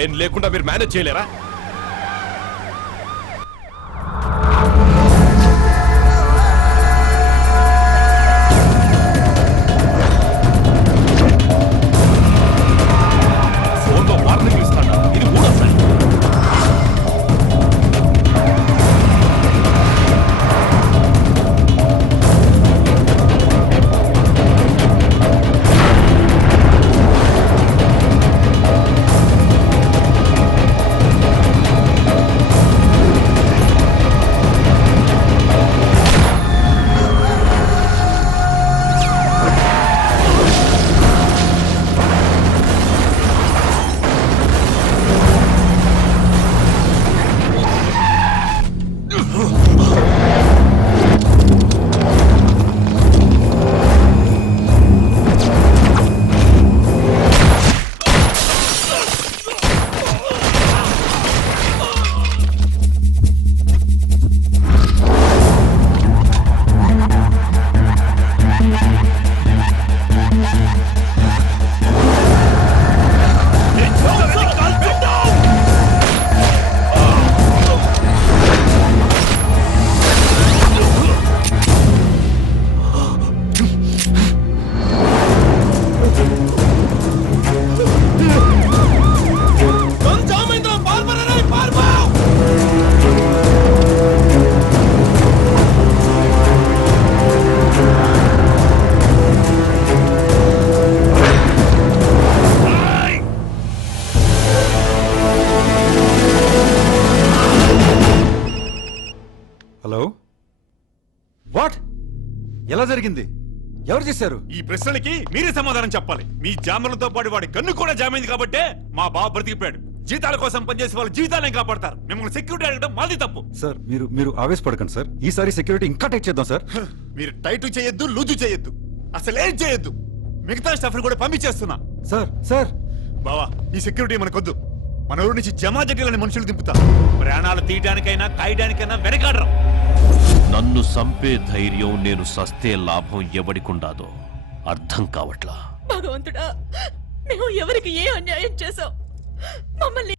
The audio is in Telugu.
నేను లేకుండా మీరు మేనేజ్ చేయలేరా? ఫోన్లో వార్నింగ్ ఇస్తాడా? ఇది మూడోసారి. Hello, what? ఎలా జరిగింది? ఎవరు చేశారు? ఈ ప్రశ్నలకి మీరే సమాధానం చెప్పాలి. మీ జామర్లతో పాటు వాడి గన్ను కూడా జామ్ అయింది కాబట్టే మా బాబు బ్రతికిపోయాడు. జీతాల కోసం పనిచేసే వాళ్ళ జీవితాలను కాపాడతారు. మిమ్మల్ని సెక్యూరిటీ అడగడం మాది తప్పు. సార్, మీరు ఆవేశపడకండి సార్. ఈసారి సెక్యూరిటీ ఇంకా టైట్ చేద్దాం సార్. మీరు టైట్ చేయొద్దు, లూజు చేయొద్దు, అసలేం చేయొద్దు. మిగతా స్టాఫ్ కూడా పంపించేస్తున్నా. సార్ బావా, ఈ సెక్యూరిటీ మనకొద్దు. మన ఊరి నుంచి జమాజటీలని మనుషులు దింపుతా. ప్రాణాలు తీయడానికైనా కాయడానికైనా వెనకాడరా. నన్ను సంపే ధైర్యం నేను సస్తే లాభం ఎవడికుండాదో అర్థం కావట్లా. భగవంతుడా, మేము ఎవరికి ఏ అన్యాయం చేశాం? మమ్మల్ని